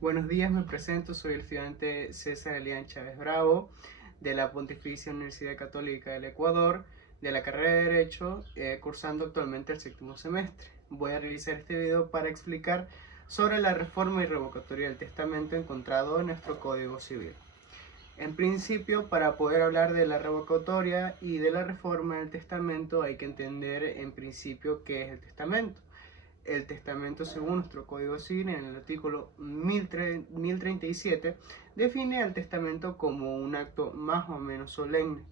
Buenos días, me presento, soy el estudiante César Elian Chávez Bravo de la Pontificia Universidad Católica del Ecuador, de la carrera de Derecho, cursando actualmente el séptimo semestre. Voy a realizar este video para explicar sobre la reforma y revocatoria del testamento encontrado en nuestro Código Civil. En principio, para poder hablar de la revocatoria y de la reforma del testamento hay que entender en principio qué es el testamento. El testamento, según nuestro Código Civil, en el artículo 1037, define al testamento como un acto más o menos solemne.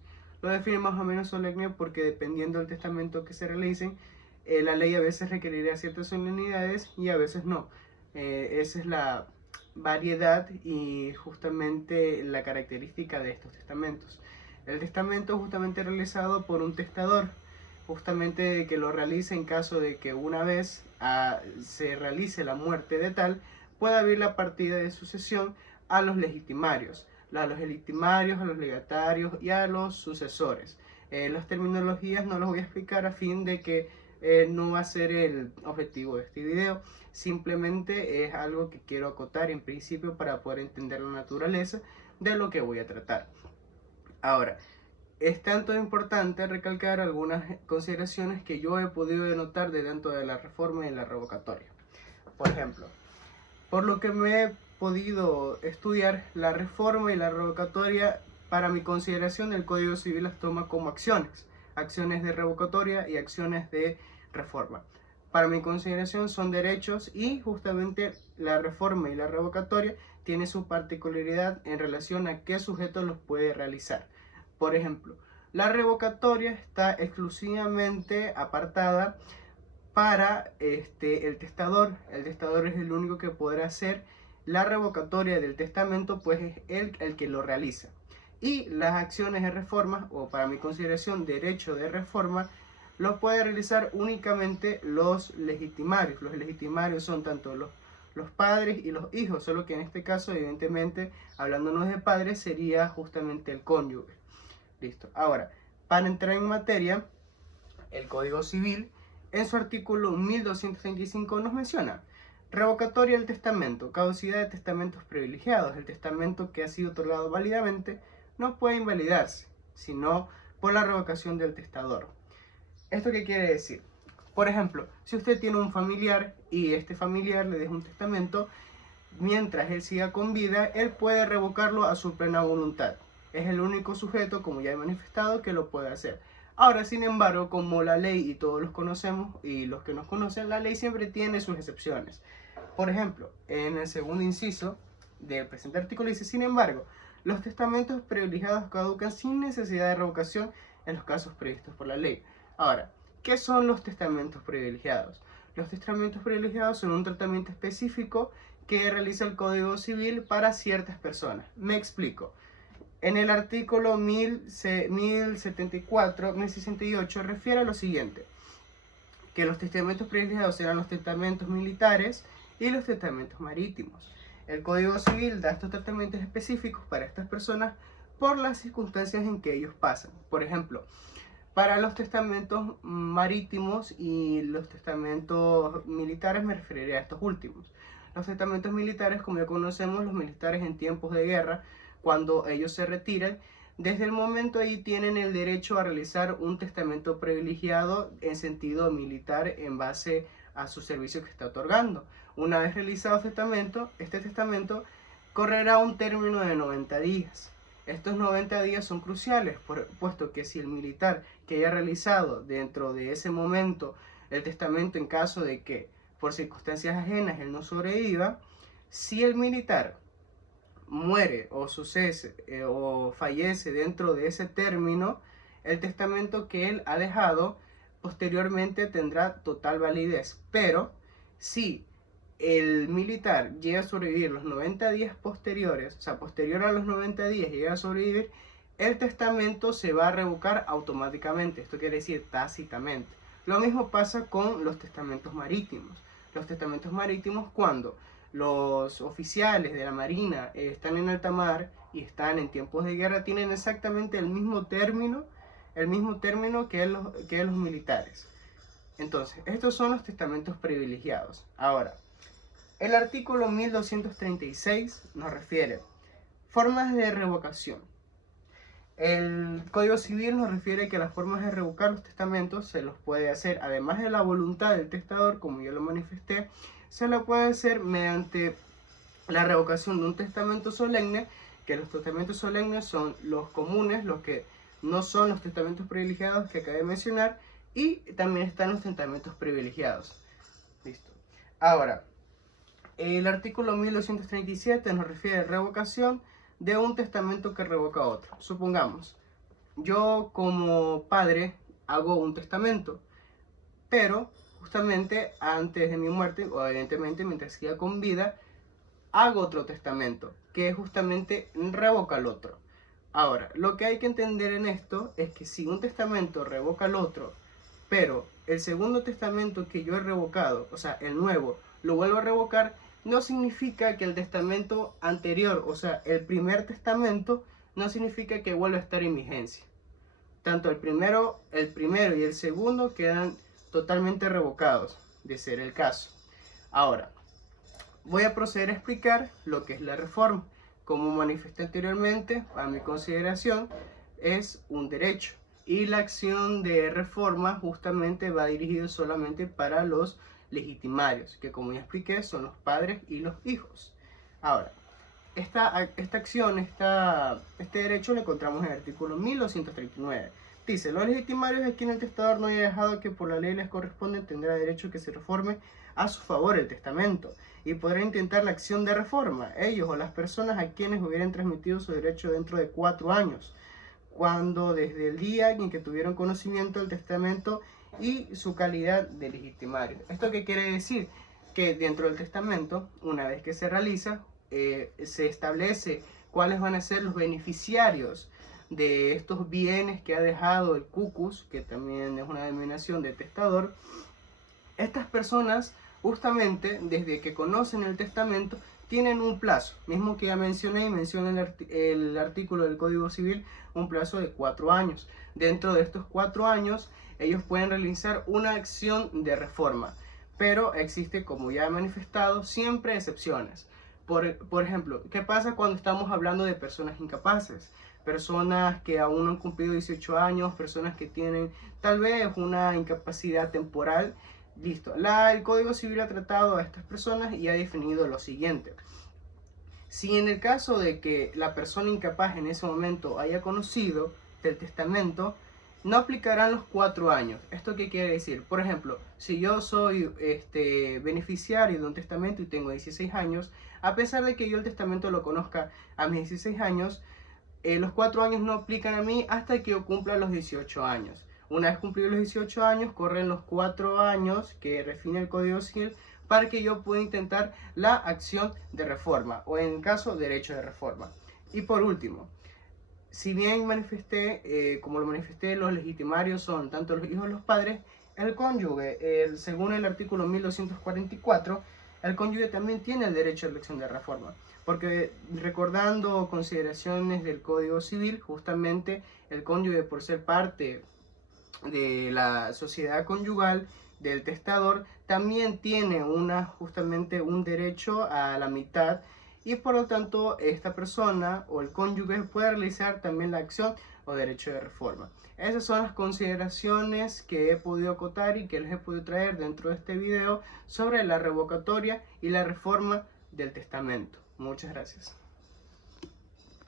Lo define más o menos solemne porque dependiendo del testamento que se realicen, la ley a veces requerirá ciertas solemnidades y a veces no. Esa es la variedad y justamente la característica de estos testamentos. El testamento es justamente realizado por un testador, justamente que lo realice en caso de que una vez se realice la muerte de tal, pueda haber la partida de sucesión a los legitimarios, a los legatarios y a los sucesores. Las terminologías no las voy a explicar a fin de que no va a ser el objetivo de este video, simplemente es algo que quiero acotar en principio para poder entender la naturaleza de lo que voy a tratar. Ahora, es tanto importante recalcar algunas consideraciones que yo he podido denotar de dentro de la reforma y la revocatoria. Por ejemplo, por lo que me he podido estudiar, la reforma y la revocatoria, para mi consideración, el Código Civil las toma como acciones de revocatoria y acciones de reforma. Para mi consideración son derechos y justamente la reforma y la revocatoria tiene su particularidad en relación a qué sujeto los puede realizar. Por ejemplo, la revocatoria está exclusivamente apartada para el testador. El testador es el único que podrá hacer la revocatoria del testamento, pues es él el que lo realiza. Y las acciones de reforma, o para mi consideración derecho de reforma, los puede realizar únicamente los legitimarios. Los legitimarios son tanto los padres y los hijos, solo que en este caso, evidentemente, hablándonos de padres, sería justamente el cónyuge. Listo. Ahora, para entrar en materia, el Código Civil, en su artículo 1235, nos menciona: revocatoria del testamento, caducidad de testamentos privilegiados. El testamento que ha sido otorgado válidamente no puede invalidarse, sino por la revocación del testador. ¿Esto qué quiere decir? Por ejemplo, si usted tiene un familiar y este familiar le deja un testamento, mientras él siga con vida, él puede revocarlo a su plena voluntad. Es el único sujeto, como ya he manifestado, que lo puede hacer. Ahora, sin embargo, como la ley, y todos los conocemos, y los que nos conocen, la ley siempre tiene sus excepciones. Por ejemplo, en el segundo inciso del presente artículo dice: sin embargo, los testamentos privilegiados caducan sin necesidad de revocación en los casos previstos por la ley. Ahora, ¿qué son los testamentos privilegiados? Los testamentos privilegiados son un tratamiento específico que realiza el Código Civil para ciertas personas. Me explico. En el artículo 1068 refiere a lo siguiente: que los testamentos privilegiados serán los testamentos militares y los testamentos marítimos. El Código Civil da estos tratamientos específicos para estas personas por las circunstancias en que ellos pasan. Por ejemplo, para los testamentos marítimos y los testamentos militares me referiré a estos últimos. Los testamentos militares, como ya conocemos, los militares en tiempos de guerra, cuando ellos se retiran, desde el momento ahí tienen el derecho a realizar un testamento privilegiado en sentido militar en base a su servicio que está otorgando. Una vez realizado este testamento correrá un término de 90 días. Estos 90 días son cruciales, puesto que si el militar que haya realizado dentro de ese momento el testamento, en caso de que por circunstancias ajenas él no sobreviva, si el militar muere o o fallece dentro de ese término, el testamento que él ha dejado posteriormente tendrá total validez. Pero si el militar llega a sobrevivir los 90 días posteriores, o sea, posterior a los 90 días llega a sobrevivir, el testamento se va a revocar automáticamente. Esto quiere decir tácitamente. Lo mismo pasa con los testamentos marítimos. Los testamentos marítimos, cuando los oficiales de la Marina están en alta mar y están en tiempos de guerra, tienen exactamente el mismo término que los militares. Entonces, estos son los testamentos privilegiados. Ahora, El artículo 1236 nos refiere formas de revocación. El Código Civil nos refiere que las formas de revocar los testamentos se los puede hacer, además de la voluntad del testador, como yo lo manifesté, se lo puede hacer mediante la revocación de un testamento solemne, que los testamentos solemnes son los comunes, los que no son los testamentos privilegiados que acabé de mencionar, y también están los testamentos privilegiados. Listo. Ahora, el artículo 1237 nos refiere a revocación de un testamento que revoca otro. Supongamos, yo como padre hago un testamento, pero justamente antes de mi muerte, o evidentemente mientras siga con vida, hago otro testamento, que justamente revoca el otro. Ahora, lo que hay que entender en esto es que si un testamento revoca el otro, pero el segundo testamento que yo he revocado, o sea, el nuevo, lo vuelvo a revocar, no significa que el testamento anterior, o sea, el primer testamento, no significa que vuelva a estar en vigencia. Tanto el primero y el segundo quedan totalmente revocados, de ser el caso. Ahora, voy a proceder a explicar lo que es la reforma. Como manifesté anteriormente, a mi consideración, es un derecho. Y la acción de reforma justamente va dirigido solamente para los legitimarios, que como ya expliqué son los padres y los hijos. Ahora, esta acción, este derecho lo encontramos en el artículo 1239. Dice, los legitimarios a quien el testador no haya dejado que por la ley les corresponde tendrá derecho que se reforme a su favor el testamento y podrá intentar la acción de reforma, ellos o las personas a quienes hubieran transmitido su derecho dentro de 4 años, cuando desde el día en que tuvieron conocimiento del testamento y su calidad de legitimario. ¿Esto qué quiere decir? Que dentro del testamento, una vez que se realiza, se establece cuáles van a ser los beneficiarios de estos bienes que ha dejado el cucus, que también es una denominación de testador. Estas personas, justamente desde que conocen el testamento, tienen un plazo, mismo que ya mencioné y menciona el artículo del Código Civil, un plazo de 4 años. Dentro de estos 4 años, ellos pueden realizar una acción de reforma, pero existe, como ya he manifestado, siempre excepciones. Por ejemplo, ¿qué pasa cuando estamos hablando de personas incapaces? Personas que aún no han cumplido 18 años, personas que tienen tal vez una incapacidad temporal. Listo. El Código Civil ha tratado a estas personas y ha definido lo siguiente. Si en el caso de que la persona incapaz en ese momento haya conocido del testamento, no aplicarán los 4 años. ¿Esto qué quiere decir? Por ejemplo, si yo soy beneficiario de un testamento y tengo 16 años, a pesar de que yo el testamento lo conozca a mis 16 años, los 4 años no aplican a mí hasta que yo cumpla los 18 años. Una vez cumplidos los 18 años, corren los 4 años que define el Código Civil para que yo pueda intentar la acción de reforma o en caso derecho de reforma. Y por último, si bien como lo manifesté, los legitimarios son tanto los hijos de los padres, el cónyuge, según el artículo 1244, el cónyuge también tiene el derecho a la acción de reforma. Porque recordando consideraciones del Código Civil, justamente el cónyuge, por ser parte de la sociedad conyugal del testador, también tiene justamente un derecho a la mitad y por lo tanto esta persona o el cónyuge puede realizar también la acción o derecho de reforma. Esas son las consideraciones que he podido acotar y que les he podido traer dentro de este video sobre la revocatoria y la reforma del testamento. Muchas gracias.